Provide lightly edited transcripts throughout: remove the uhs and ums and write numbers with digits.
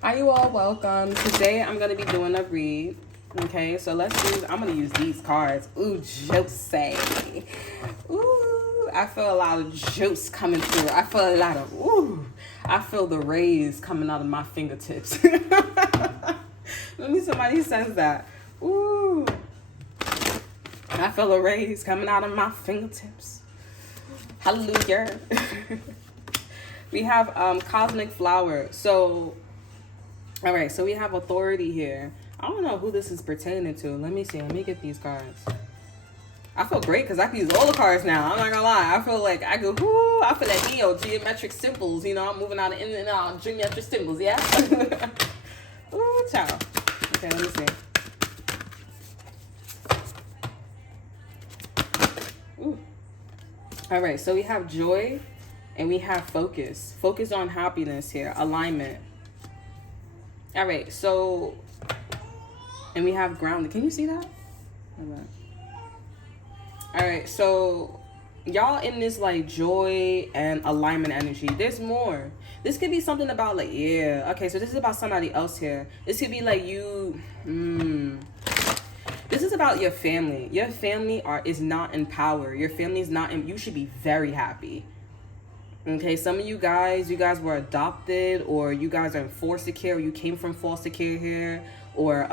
Are you all welcome? Today I'm gonna be doing a read. Okay, so I'm gonna use these cards. Ooh, Jose. Ooh, I feel a lot of juice coming through. I feel the rays coming out of my fingertips. Let me somebody says that. Ooh. I feel the rays coming out of my fingertips. Hallelujah. We have cosmic flower. So all right, so we have authority here. I don't know who this is pertaining to. Let me see. Let me get these cards. I feel great because I can use all the cards now. I'm not gonna lie. I feel like I go, whoo, I feel that Neo, geometric symbols. You know, I'm moving out of in and out, geometric symbols, yeah? Ooh, child. Okay, let me see. Ooh. All right, so we have joy and we have focus. Focus on happiness here, alignment. All right, so, and we have grounded. Can you see that? All right, so y'all in this like joy and alignment energy. There's more. This could be something about like, yeah. Okay, so this is about somebody else here. This could be like you. This is about your family. Your family is not in power. Your family is not in. You should be very happy. Okay, some of you guys were adopted, or you guys are in foster care, or you came from foster care here, or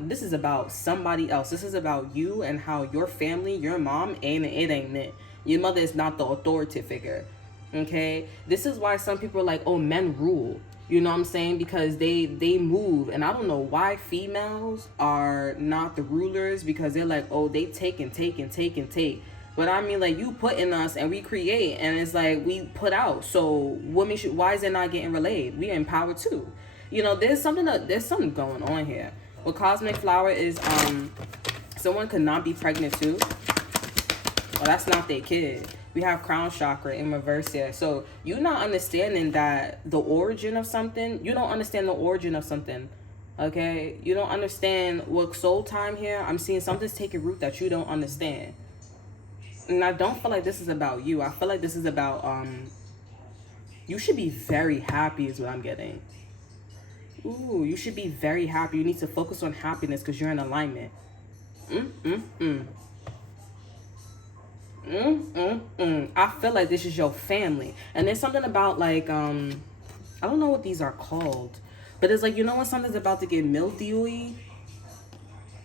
this is about somebody else. This is about you and how your family, your mom, ain't it. Your mother is not the authority figure. Okay, this is why some people are like, oh, men rule. You know what I'm saying? Because they move, and I don't know why females are not the rulers, because they're like, oh, they take and take and take and take. But I mean, like, you put in us and we create, and it's like we put out. So why is it not getting relayed? We are empowered too. You know, there's something going on here. What cosmic flower is, someone could not be pregnant too. Well, that's not their kid. We have crown chakra in reverse here. So you're not understanding that the origin of something. You don't understand the origin of something. Okay, you don't understand what soul time here. I'm seeing something's taking root that you don't understand. And I don't feel like this is about you. I feel like this is about, you should be very happy is what I'm getting. Ooh, you should be very happy. You need to focus on happiness because you're in alignment. I feel like this is your family. And there's something about like, I don't know what these are called. But it's like, you know when something's about to get mildewy?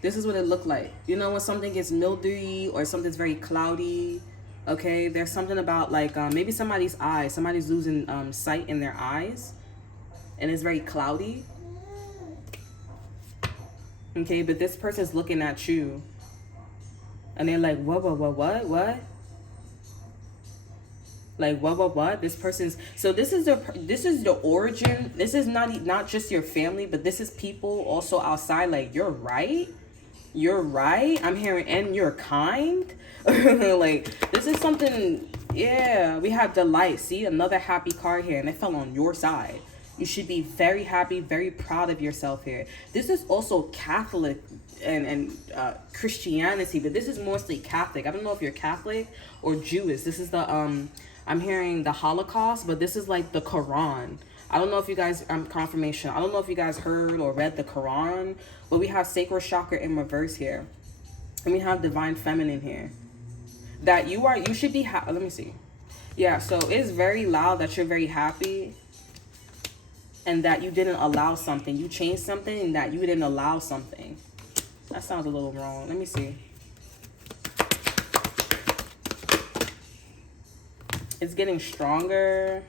This is what it looked like. You know when something gets mildewy or something's very cloudy, okay? There's something about like maybe somebody's losing sight in their eyes, and it's very cloudy. Okay, but this person's looking at you, and they're like, what? Like what? This person's this is the origin. This is not just your family, but this is people also outside. Like you're right. I'm hearing, and you're kind. Like this is something. Yeah, we have delight. See, another happy card here, and it fell on your side. You should be very happy, very proud of yourself here. This is also Catholic and Christianity, but this is mostly Catholic. I don't know if you're Catholic or Jewish. This is the I'm hearing the Holocaust, but this is like the Quran. I don't know if you guys, confirmation. I don't know if you guys heard or read the Quran, but we have sacral chakra in reverse here. And we have divine feminine here. That you should be, let me see. Yeah, so it's very loud that you're very happy. And that you didn't allow something. You changed something and that you didn't allow something. That sounds a little wrong. Let me see. It's getting stronger.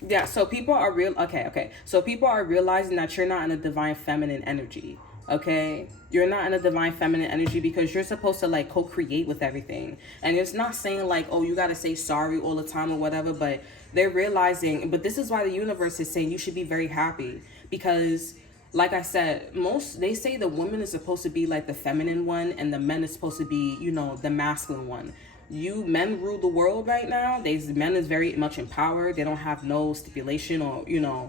Yeah, so people are okay. So people are realizing that you're not in a divine feminine energy. Okay, you're not in a divine feminine energy because you're supposed to like co-create with everything. And it's not saying like, oh, you got to say sorry all the time or whatever, but they're realizing, but this is why the universe is saying you should be very happy because like I said, they say the woman is supposed to be like the feminine one and the men is supposed to be, you know, the masculine one. You men rule the world right now. Men is very much empowered. They don't have no stipulation, or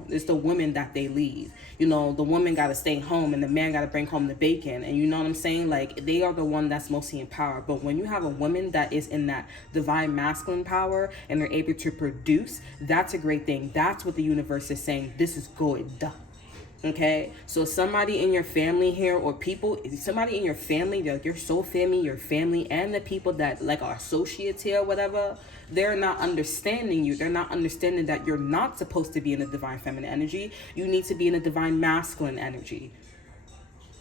it's the women that they leave. The woman got to stay home and the man got to bring home the bacon. And you know what I'm saying? Like, they are the one that's mostly empowered. But when you have a woman that is in that divine masculine power and they're able to produce, that's a great thing. That's what the universe is saying. This is good. Okay, so somebody in your family here, or somebody in your family, like your soul family, your family, and the people that like are associates here or whatever, they're not understanding you. They're not understanding that you're not supposed to be in a divine feminine energy. You need to be in a divine masculine energy.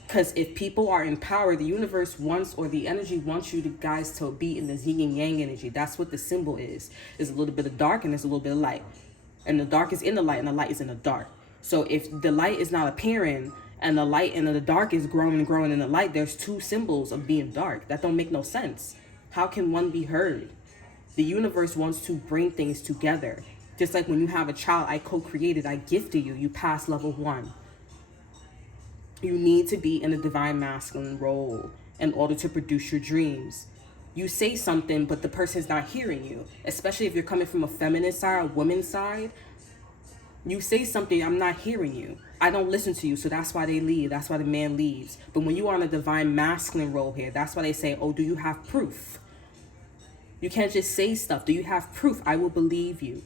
Because if people are in power, the universe wants, or the energy wants you guys to be in the yin and yang energy. That's what the symbol is. There's a little bit of dark and there's a little bit of light. And the dark is in the light and the light is in the dark. So if the light is not appearing and the light and the dark is growing and growing in the light, there's two symbols of being dark. That don't make no sense. How can one be heard? The universe wants to bring things together. Just like when you have a child, I co-created, I gifted you, you pass level 1. You need to be in a divine masculine role in order to produce your dreams. You say something, but the person's not hearing you, especially if you're coming from a feminine side, a woman's side. You say something, I'm not hearing you. I don't listen to you, so that's why they leave. That's why the man leaves. But when you are on a divine masculine role here, that's why they say, oh, do you have proof? You can't just say stuff. Do you have proof? I will believe you.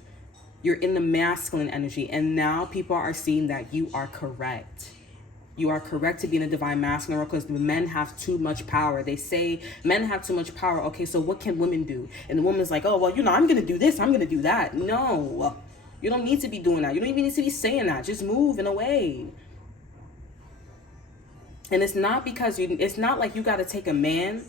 You're in the masculine energy, and now people are seeing that you are correct. You are correct to be in a divine masculine role because men have too much power. They say men have too much power. Okay, so what can women do? And the woman's like, oh, well, I'm going to do this. I'm going to do that. No. You don't need to be doing that. You don't even need to be saying that. Just move in a way. And it's not because it's not like you got to take a man.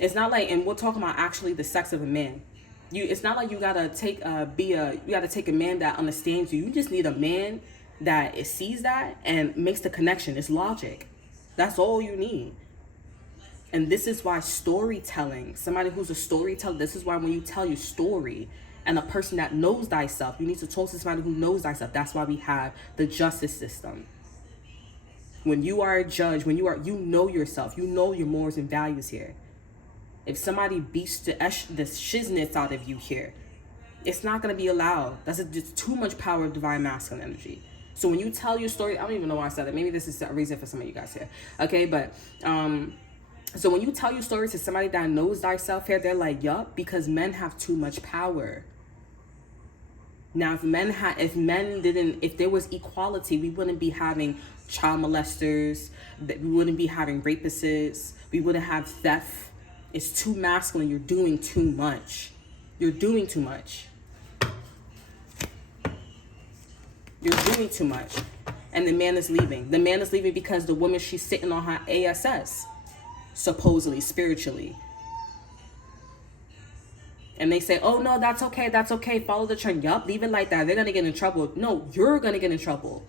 It's not like, and we're talking about actually the sex of a man. It's not like you got to take a man that understands you. You just need a man that sees that and makes the connection. It's logic. That's all you need. And this is why storytelling, somebody who's a storyteller, this is why when you tell your story, and a person that knows thyself, you need to talk to somebody who knows thyself. That's why we have the justice system. When you are a judge, you know yourself, you know your morals and values here. If somebody beats the shiznits out of you here, it's not going to be allowed. That's just too much power of divine masculine energy. So when you tell your story, I don't even know why I said that. Maybe this is a reason for some of you guys here. Okay, but so when you tell your story to somebody that knows thyself here, they're like, yup, because men have too much power. Now, if there was equality, we wouldn't be having child molesters, we wouldn't be having rapists, we wouldn't have theft. It's too masculine. You're doing too much. You're doing too much. You're doing too much. And the man is leaving. The man is leaving because the woman, she's sitting on her ASS, supposedly, spiritually. And they say, oh, no, that's okay. Follow the trend. Yup, leave it like that. They're going to get in trouble. No, you're going to get in trouble.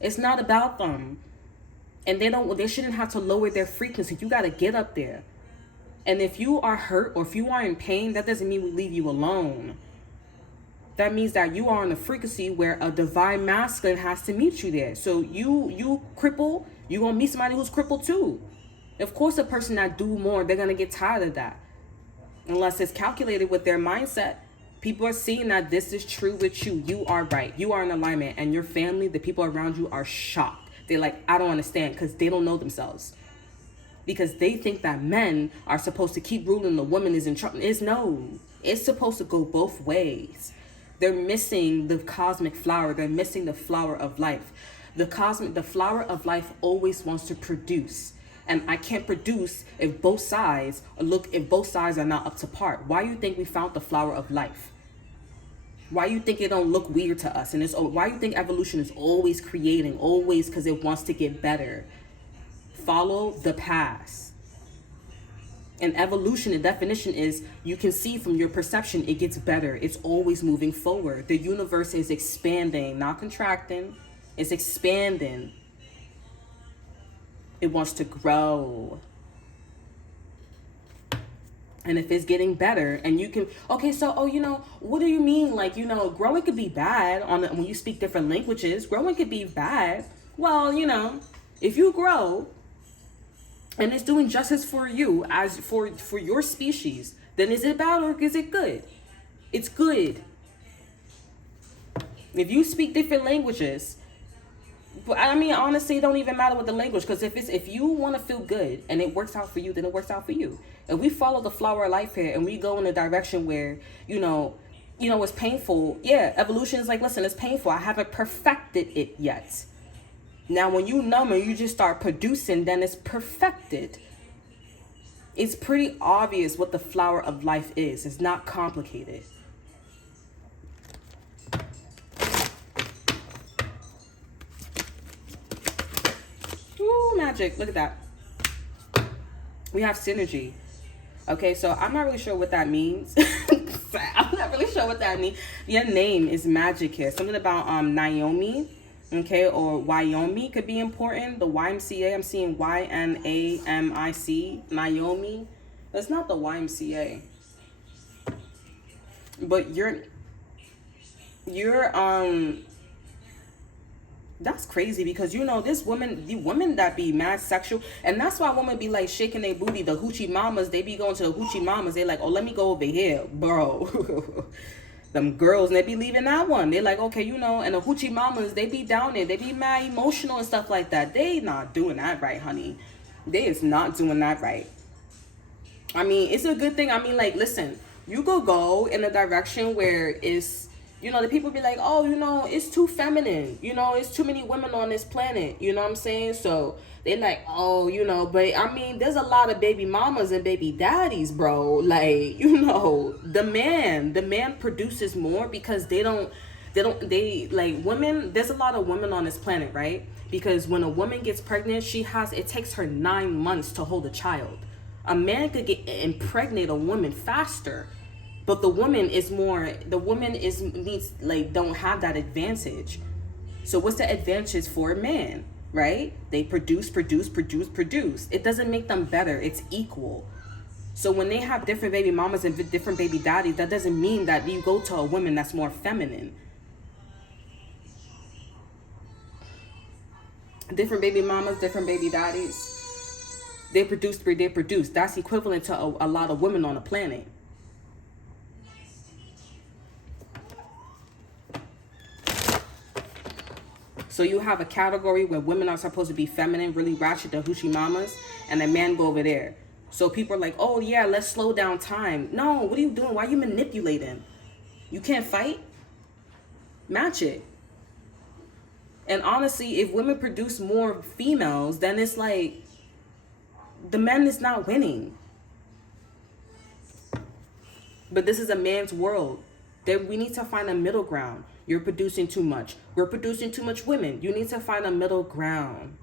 It's not about them. And they shouldn't have to lower their frequency. You got to get up there. And if you are hurt or if you are in pain, that doesn't mean we leave you alone. That means that you are on a frequency where a divine masculine has to meet you there. So you cripple, you're going to meet somebody who's crippled too. Of course, a person that do more, they're going to get tired of that. Unless it's calculated with their mindset. People are seeing that this is true with you. You are right. You are in alignment. And your family, the people around you are shocked. They're like, I don't understand, because they don't know themselves. Because they think that men are supposed to keep ruling, the woman is in trouble. It's supposed to go both ways. They're missing the cosmic flower. They're missing the flower of life. The flower of life always wants to produce. And I can't produce if both sides are not up to par. Why do you think we found the flower of life? Why do you think it don't look weird to us? And why do you think evolution is always creating, always because it wants to get better? Follow the past. And evolution, the definition is you can see from your perception, it gets better. It's always moving forward. The universe is expanding, not contracting. It's expanding. It wants to grow. And if it's getting better and you can, okay, so, what do you mean? Like, growing could be bad when you speak different languages. Growing could be bad. Well, if you grow and it's doing justice for you as for your species, then is it bad or is it good? It's good. If you speak different languages, but I mean, honestly, it don't even matter what the language, because if you want to feel good and it works out for you, then it works out for you. If we follow the flower of life here and we go in a direction where, it's painful. Yeah, evolution is like, listen, it's painful. I haven't perfected it yet. Now, when you numb and you just start producing, then it's perfected. It's pretty obvious what the flower of life is. It's not complicated. Ooh, magic. Look at that. We have synergy. Okay, so I'm not really sure what that means. I'm not really sure what that means. Your name is magic here. Something about Naomi, okay, or Wyoming could be important. The YMCA, I'm seeing YNAMIC, Naomi. That's not the YMCA. But you're that's crazy, because this woman, the women that be mad sexual, and that's why women be like shaking their booty. The hoochie mamas, they be going to the hoochie mamas. They like, oh, let me go over here, bro. Them girls, and they be leaving that one. They like, okay, and the hoochie mamas, they be down there. They be mad emotional and stuff like that. They not doing that right, honey. They is not doing that right. I mean, it's a good thing. I mean, like, listen, you could go in a direction where it's, the people be like, oh, it's too feminine. It's too many women on this planet. You know what I'm saying? So they like, oh, but I mean, there's a lot of baby mamas and baby daddies, bro. Like, the man produces more, because they like women. There's a lot of women on this planet, right? Because when a woman gets pregnant, it takes her 9 months to hold a child. A man could impregnate a woman faster. But the woman don't have that advantage. So what's the advantage for a man, right? They produce. It doesn't make them better. It's equal. So when they have different baby mamas and different baby daddies, that doesn't mean that you go to a woman that's more feminine. Different baby mamas, different baby daddies. They produce. That's equivalent to a lot of women on the planet. So you have a category where women are supposed to be feminine, really ratchet, the hoochie mamas, and the men go over there. So people are like, oh yeah, let's slow down time. No, what are you doing? Why are you manipulating? You can't fight? Match it. And honestly, if women produce more females, then it's like, the men is not winning. But this is a man's world. We need to find a middle ground. You're producing too much. We're producing too much women. You need to find a middle ground.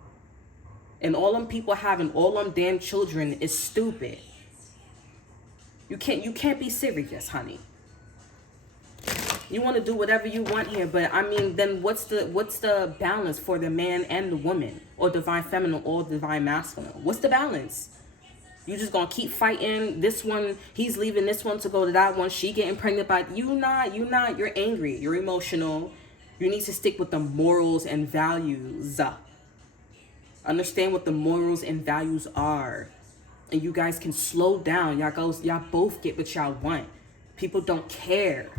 And all them people having all them damn children is stupid. You can't be serious, honey. You want to do whatever you want here, but I mean, then what's the balance for the man and the woman, or divine feminine or divine masculine? What's the balance? You just gonna keep fighting this one, he's leaving this one to go to that one, she getting pregnant by you not, you're angry, you're emotional. You need to stick with the morals and values. Understand what the morals and values are. And you guys can slow down. Y'all both get what y'all want. People don't care.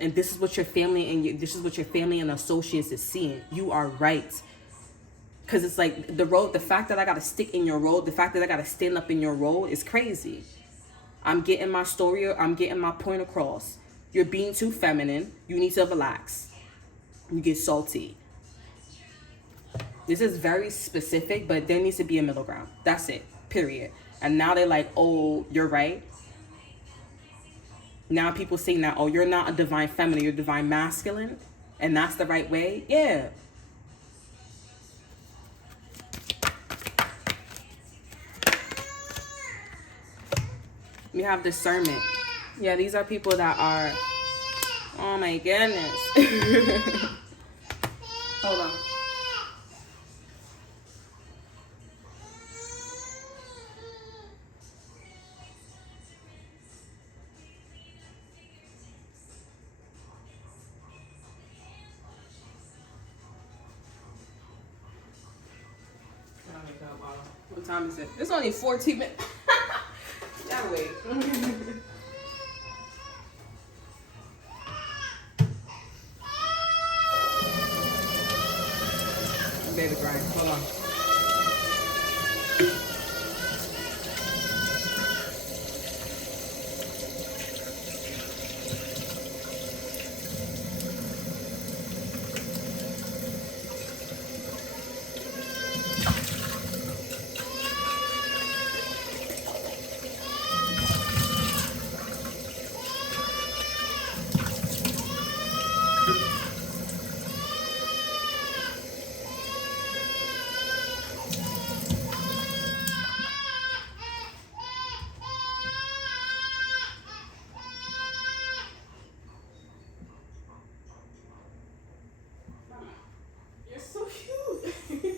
And this is what your family and associates is seeing. You are right. Because it's like the fact that I got to stick in your role, the fact that I got to stand up in your role is crazy. I'm getting my story, I'm getting my point across. You're being too feminine. You need to relax. You get salty. This is very specific, but there needs to be a middle ground. That's it, period. And now they're like, oh, you're right. Now people saying that, oh, you're not a divine feminine, you're divine masculine. And that's the right way. Yeah. We have discernment. Yeah, these are people that are, oh my goodness. Hold on. What time is it? It's only 14 minutes. Yeah, wait. Baby crying. Hold on. You're so cute.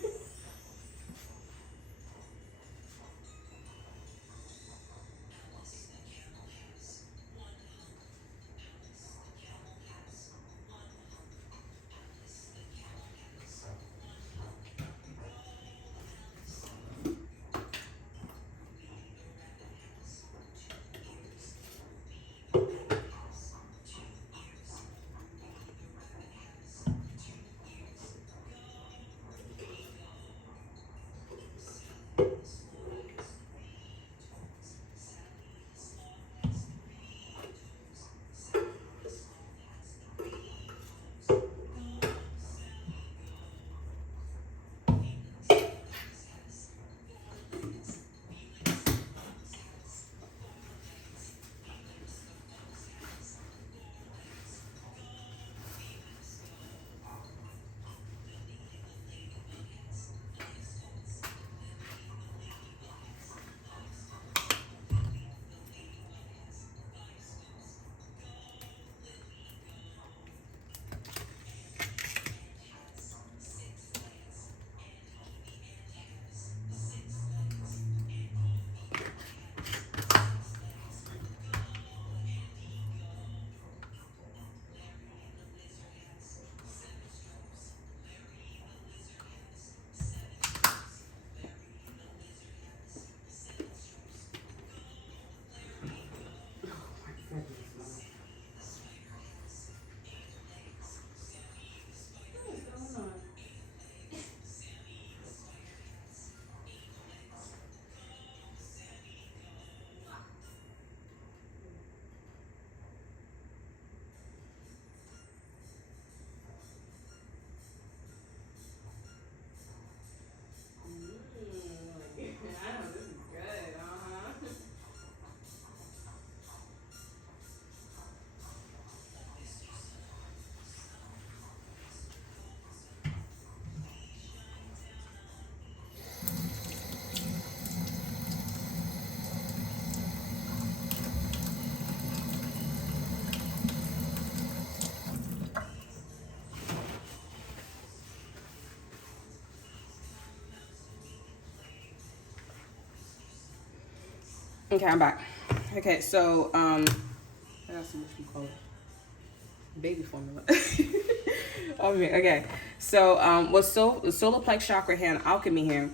Okay, I'm back. Okay, so I got so much color. Baby formula. Okay, so with solar plex chakra here and alchemy here,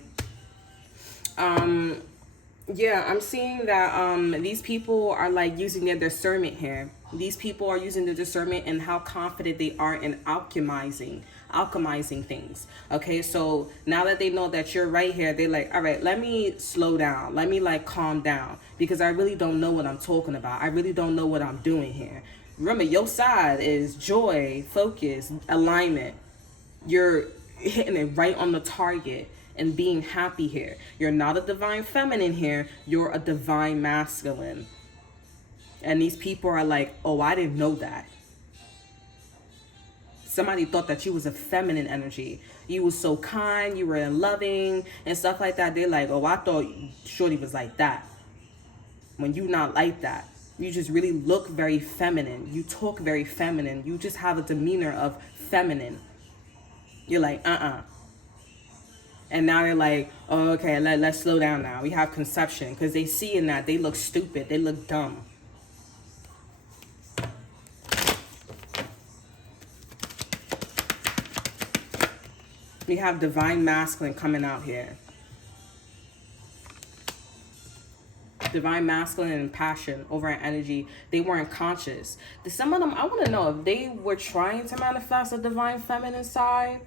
yeah, I'm seeing that these people are like using their discernment here. These people are using their discernment and how confident they are in alchemizing things. Okay, so now that they know that you're right here, they're like, all right, let me slow down. Let me like calm down because I really don't know what I'm talking about. I really don't know what I'm doing here. Remember, your side is joy, focus, alignment. You're hitting it right on the target and being happy here. You're not a divine feminine here. You're a divine masculine. And these people are like, oh, I didn't know that. Somebody thought that you was a feminine energy. You was so kind, you were loving and stuff like that. They're like, oh, I thought Shorty was like that. When you not like that. You just really look very feminine. You talk very feminine. You just have a demeanor of feminine. You're like, And now they're like, oh, okay, let's slow down now. We have conception. Because they see in that, they look stupid. They look dumb. We have divine masculine coming out here. divine masculine and passion over an energy. They weren't conscious. Some of them, I want to know if they were trying to manifest a divine feminine side,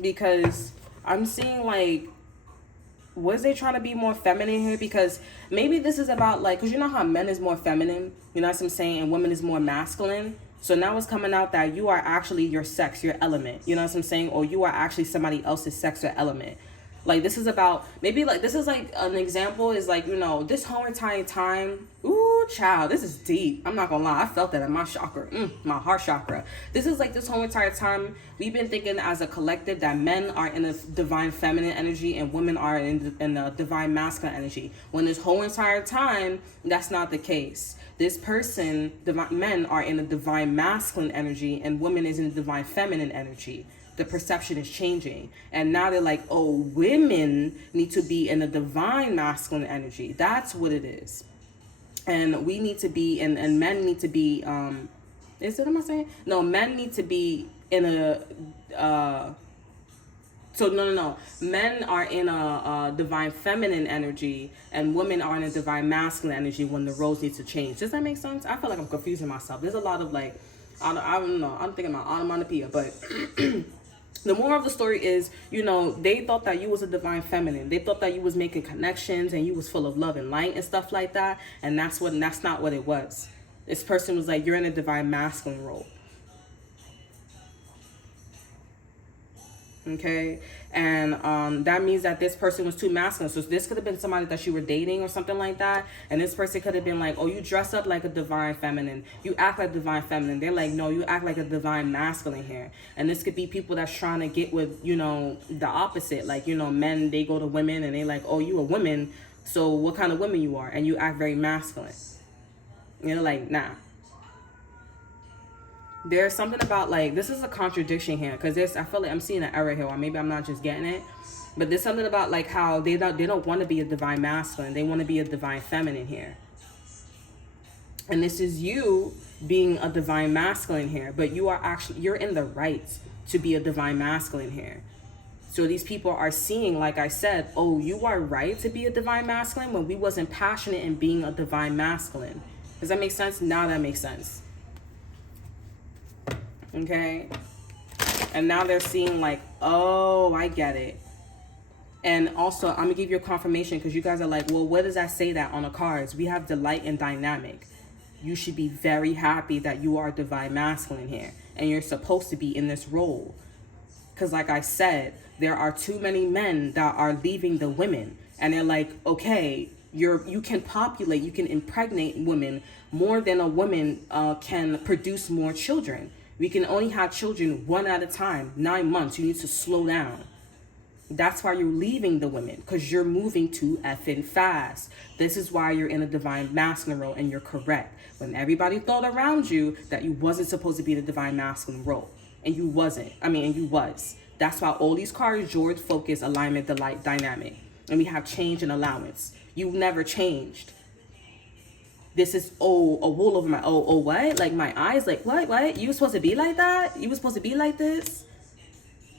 because I'm seeing like, was they trying to be more feminine here? Because maybe this is about like, because you know how men is more feminine, you know what I'm saying, and women is more masculine. So now it's coming out that you are actually your sex, your element, you know what I'm saying, or you are actually somebody else's sex or element. Like, this is about, maybe like, this is like an example is like, you know, this whole entire time, ooh, child, this is deep. I'm not gonna lie, I felt that in my chakra, my heart chakra. This is like, this whole entire time, we've been thinking as a collective that men are in a divine feminine energy and women are in a divine masculine energy. When this whole entire time, that's not the case. This person, men are in a divine masculine energy and women is in a divine feminine energy. The perception is changing, and now they're like, oh, women need to be in a divine masculine energy. That's what it is. And we need to be, and men need to be, is it, am I saying? No, men need to be in a, so no. Men are in a divine feminine energy, and women are in a divine masculine energy when the roles need to change. Does that make sense? I feel like I'm confusing myself. There's a lot of like, I don't know. I'm thinking about onomatopoeia, but the moral of the story is, you know, they thought that you was a divine feminine. They thought that you was making connections and you was full of love and light and stuff like that. And that's not what it was. This person was like, you're in a divine masculine role. Okay, and that means that this person was too masculine. So this could have been somebody that you were dating or something like that, and this person could have been like, oh, you dress up like a divine feminine, you act like divine feminine. They're like, no, you act like a divine masculine here. And this could be people that's trying to get with, you know, the opposite. Like, you know, men, they go to women and they like, oh, you a woman, so what kind of woman you are, and you act very masculine. You know, like, nah. There's something about like, this is a contradiction here, because I feel like I'm seeing an error here, or maybe I'm not just getting it, but there's something about like how they don't want to be a divine masculine, they want to be a divine feminine here. And this is you being a divine masculine here, but you're in the right to be a divine masculine here. So these people are seeing, like I said, oh, you are right to be a divine masculine when we wasn't passionate in being a divine masculine. Does that make sense? Now that makes sense. Okay, and now they're seeing like, oh, I get it. And also, I'm gonna give you a confirmation, because you guys are like, well, what does that say that on the cards? We have delight and dynamic. You should be very happy that you are divine masculine here, and you're supposed to be in this role, because like I said, there are too many men that are leaving the women, and they're like, okay, you can populate, you can impregnate women more than a woman can produce more children. We can only have children one at a time, 9 months. You need to slow down. That's why you're leaving the women, because you're moving too effing fast. This is why you're in a divine masculine role, and you're correct. When everybody thought around you that you wasn't supposed to be in a divine masculine role, and you wasn't. And you was. That's why all these cards, George, focus, alignment, delight, dynamic. And we have change and allowance. You've never changed. This is, oh, a wool over my, oh, what? Like my eyes, like, what? You were supposed to be like that? You were supposed to be like this?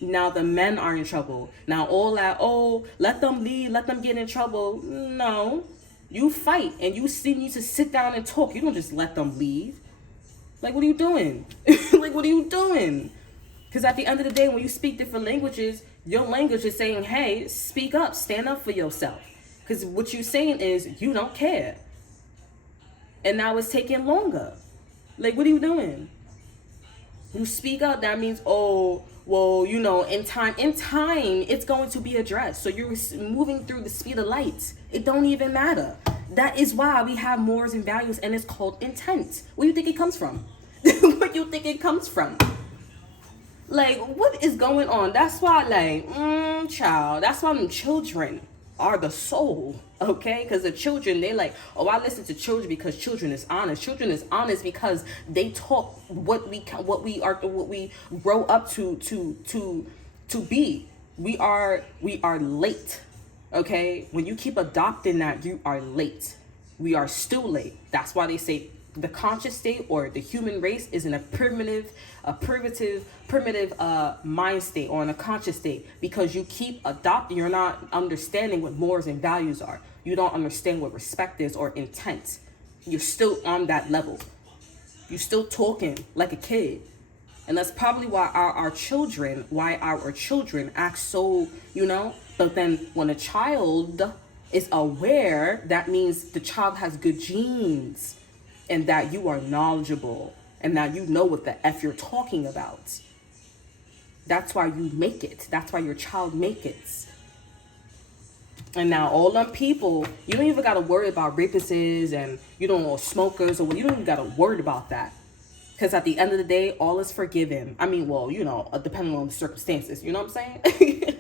Now the men are in trouble. Now all that, oh, let them leave, let them get in trouble. No, you fight, and you need to sit down and talk. You don't just let them leave. Like, what are you doing? Like, what are you doing? Because at the end of the day, when you speak different languages, your language is saying, hey, speak up, stand up for yourself. Because what you're saying is you don't care. And now it's taking longer. Like, what are you doing? You speak up, that means, oh, well, you know, in time, it's going to be addressed. So you're moving through the speed of light. It don't even matter. That is why we have morals and values, and it's called intent. Where do you think it comes from? Where do you think it comes from? Like, what is going on? That's why, like, child, that's why them children are the soul, okay? Because the children, they like, oh, I listen to children because children is honest. Children is honest because they talk what we grow up to be. We are late, okay? When you keep adopting that, you are late. We are still late. That's why they say the conscious state, or the human race, is in a primitive mind state, or in a conscious state, because you keep adopting. You're not understanding what morals and values are. You don't understand what respect is or intent. You're still on that level. You're still talking like a kid. And that's probably why our children act so, but then when a child is aware, that means the child has good genes and that you are knowledgeable and that you know what the F you're talking about. That's why you make it. That's why your child make it. And now all them people, you don't even got to worry about rapists and, or smokers, or you don't even got to worry about that. Because at the end of the day, all is forgiven. I mean, well, depending on the circumstances, you know what I'm saying?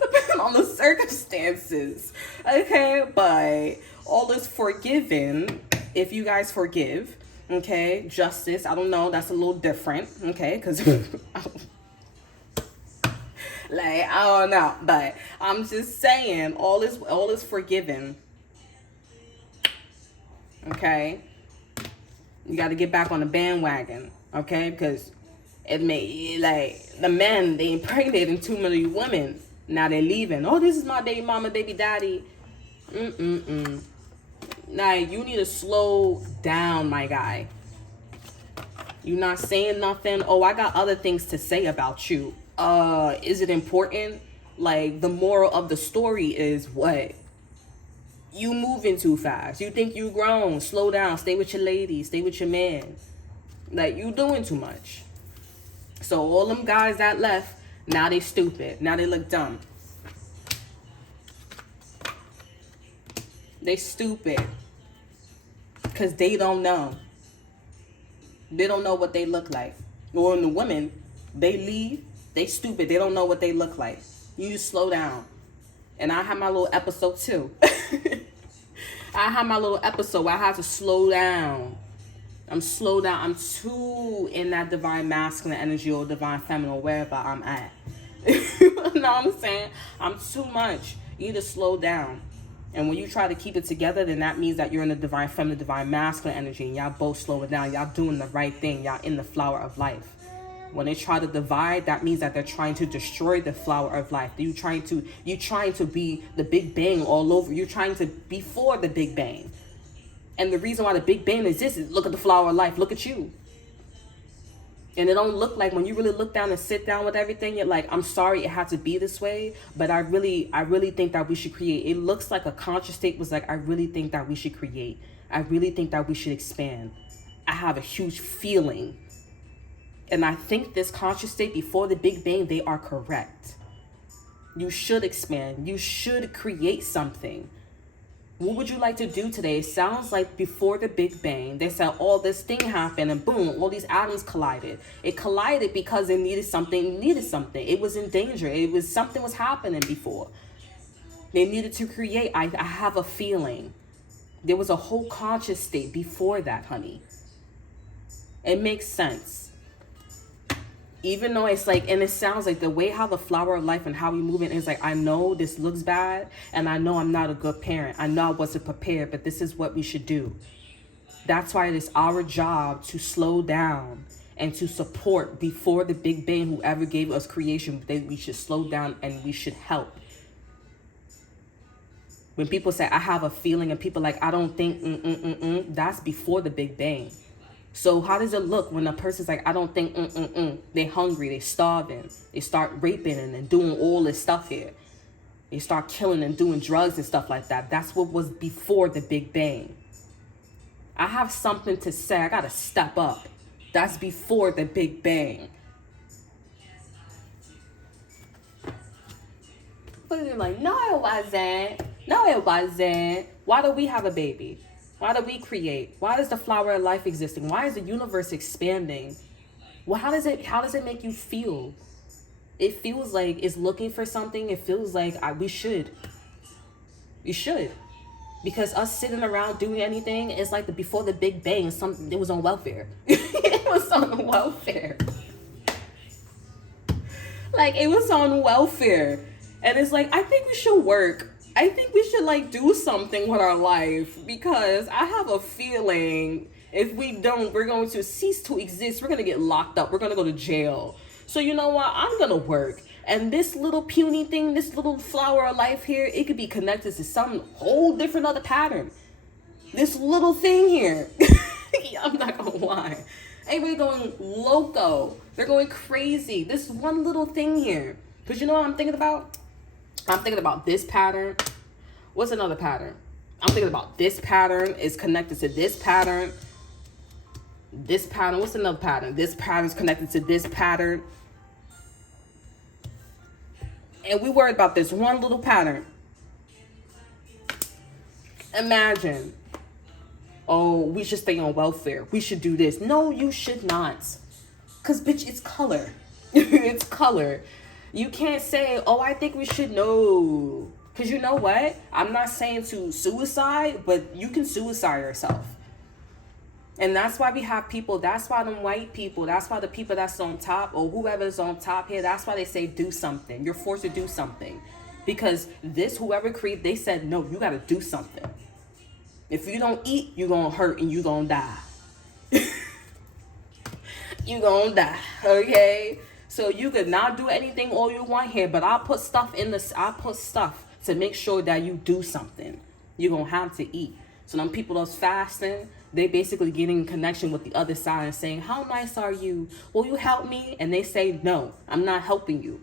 Depending on the circumstances, okay? But all is forgiven if you guys forgive, okay? Justice, I don't know, that's a little different, okay? Because I don't know, but I'm just saying, all is forgiven, okay? You got to get back on the bandwagon, okay? Because it may, the men, they impregnating too many women. Now they're leaving. Oh, this is my baby mama, baby daddy. Now, you need to slow down, my guy. You're not saying nothing. Oh, I got other things to say about you. Is it important? The moral of the story is what? You moving too fast. You think you grown. Slow down. Stay with your lady. Stay with your man. You doing too much. So all them guys that left, now they stupid. Now they look dumb. They stupid. Because they don't know. They don't know what they look like. Or in the women, they leave. They stupid. They don't know what they look like. You just slow down. And I have my little episode too. I have my little episode where I have to slow down. I'm slow down. I'm too in that divine masculine energy or divine feminine, wherever I'm at. You know what I'm saying? I'm too much. You need to slow down. And when you try to keep it together, then that means that you're in the divine feminine, divine masculine energy. And y'all both slow it down. Y'all doing the right thing. Y'all in the flower of life. When they try to divide, that means that they're trying to destroy the flower of life. You trying to be the Big Bang all over. You're trying to be for the Big Bang. And the reason why the Big Bang exists is look at the flower of life. Look at you. And it don't look like, when you really look down and sit down with everything, you're like, I'm sorry it had to be this way, but I really think that we should create. It looks like a conscious state was like, I really think that we should create. I really think that we should expand. I have a huge feeling. And I think this conscious state before the Big Bang, they are correct. You should expand. You should create something. What would you like to do today? It sounds like before the Big Bang, they said all this thing happened and boom, all these atoms collided. It collided because it needed something. It was in danger. Something was happening before. They needed to create. I have a feeling. There was a whole conscious state before that, honey. It makes sense. Even though it's and it sounds like the way how the flower of life and how we move it is I know this looks bad and I know I'm not a good parent. I know I wasn't prepared, but this is what we should do. That's why it is our job to slow down and to support before the Big Bang, whoever gave us creation, we should slow down and we should help. When people say, I have a feeling, and people I don't think, that's before the Big Bang. So how does it look when a person's I don't think, They hungry, they starving, they start raping and doing all this stuff here. They start killing and doing drugs and stuff like that. That's what was before the Big Bang. I have something to say. I got to step up. That's before the Big Bang. But you're no, it wasn't. No, it wasn't. Why do we have a baby? Why do we create? Why is the flower of life existing? Why is the universe expanding? Well, how does it make you feel? It feels like it's looking for something. It feels like we should. You should. Because us sitting around doing anything is before the Big Bang, it was on welfare. It was on welfare. It was on welfare. And it's I think we should work. I think we should do something with our life, because I have a feeling if we don't, we're going to cease to exist. We're going to get locked up. We're going to go to jail. So you know what? I'm going to work. And this little puny thing, this little flower of life here, it could be connected to some whole different other pattern. This little thing here. I'm not gonna lie. Everybody going loco. They're going crazy. This one little thing here. Because you know what I'm thinking about? I'm thinking about this pattern. What's another pattern? I'm thinking about this pattern is connected to this pattern. This pattern. What's another pattern? This pattern is connected to this pattern. And we worried about this one little pattern. Imagine. Oh, we should stay on welfare. We should do this. No, you should not. Because, bitch, it's color. It's color. You can't say, oh, I think we should know. Because you know what? I'm not saying to suicide, but you can suicide yourself. And that's why we have people, that's why them white people, that's why the people that's on top or whoever's on top here, that's why they say do something. You're forced to do something. Because whoever created, they said, no, you got to do something. If you don't eat, you're going to hurt and you're going to die. You're going to die, okay? So you could not do anything all you want here, but I'll put stuff to make sure that you do something. You're going to have to eat. So them people that's fasting, they basically getting in connection with the other side and saying, how nice are you? Will you help me? And they say, no, I'm not helping you.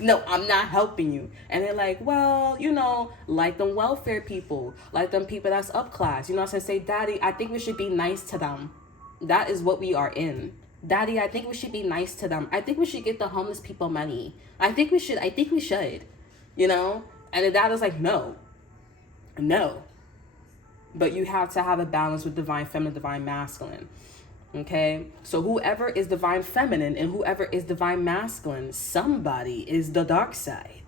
No, I'm not helping you. And they're like, well, you know, like them welfare people, like them people that's up class. You know what I'm saying? Say, Daddy, I think we should be nice to them. That is what we are in. Daddy, I think we should be nice to them. I think we should get the homeless people money. I think we should. You know? And the dad is like, no. But you have to have a balance with divine feminine, divine masculine. Okay? So whoever is divine feminine and whoever is divine masculine, somebody is the dark side.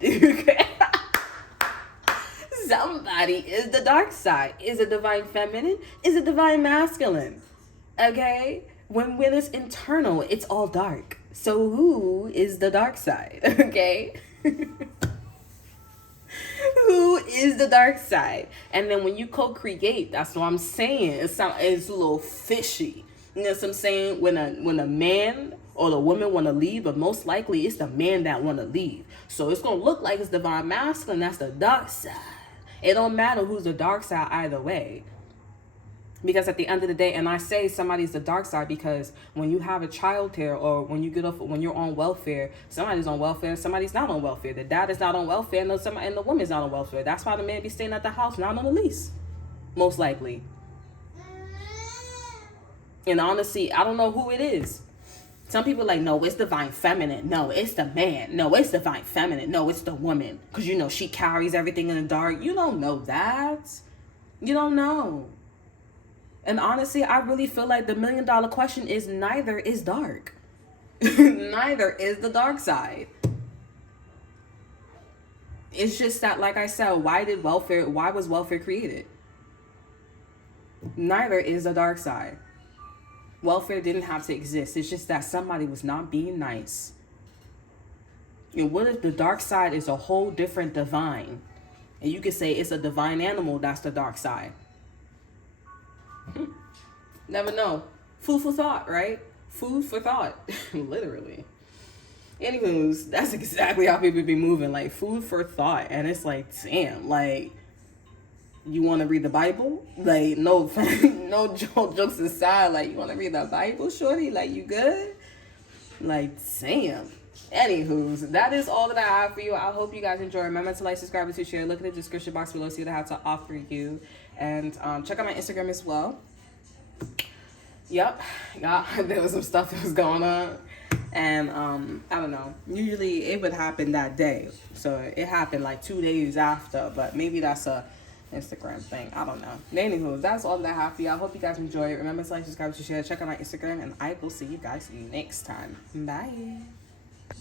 Somebody is the dark side. Is it divine feminine? Is it divine masculine? Okay? When it's internal, it's all dark. So who is the dark side? Okay? Who is the dark side? And then when you co-create, that's what I'm saying. It's a little fishy. You know what I'm saying? When a man or the woman want to leave, but most likely it's the man that want to leave. So it's going to look like it's divine masculine. That's the dark side. It don't matter who's the dark side either way. Because at the end of the day, and I say somebody's the dark side because when you have a child here or when you're on welfare, somebody's on welfare and somebody's not on welfare. The dad is not on welfare and the woman's not on welfare. That's why the man be staying at the house, not on the lease. Most likely. And honestly, I don't know who it is. Some people are like, no, it's divine feminine. No, it's the man. No, it's divine feminine. No, it's the woman. Because, you know, she carries everything in the dark. You don't know that. You don't know. And honestly, I really feel like the $1 million question is neither is dark. Neither is the dark side. It's just that, like I said, why was welfare created? Neither is the dark side. Welfare didn't have to exist. It's just that somebody was not being nice. And what if the dark side is a whole different divine? And you could say it's a divine animal that's the dark side. Never know. Food for thought, right? Food for thought. Literally. Anywho's, that's exactly how people be moving. Like, food for thought. And it's like, damn, like, you want to read the Bible? Like, no jokes aside. Like, you want to read the Bible, shorty? Like, you good? Like, damn. Anywho's, that is all that I have for you. I hope you guys enjoy. Remember to like, subscribe, and to share. Look at the description box below, see what I have to offer you. And check out my Instagram as well. Yep. Yeah, there was some stuff that was going on. And I don't know. Usually it would happen that day. So it happened like 2 days after. But maybe that's a Instagram thing. I don't know. Anywho, that's all that I have for you. I hope you guys enjoy it. Remember to like, subscribe, to share. Check out my Instagram. And I will see you guys next time. Bye.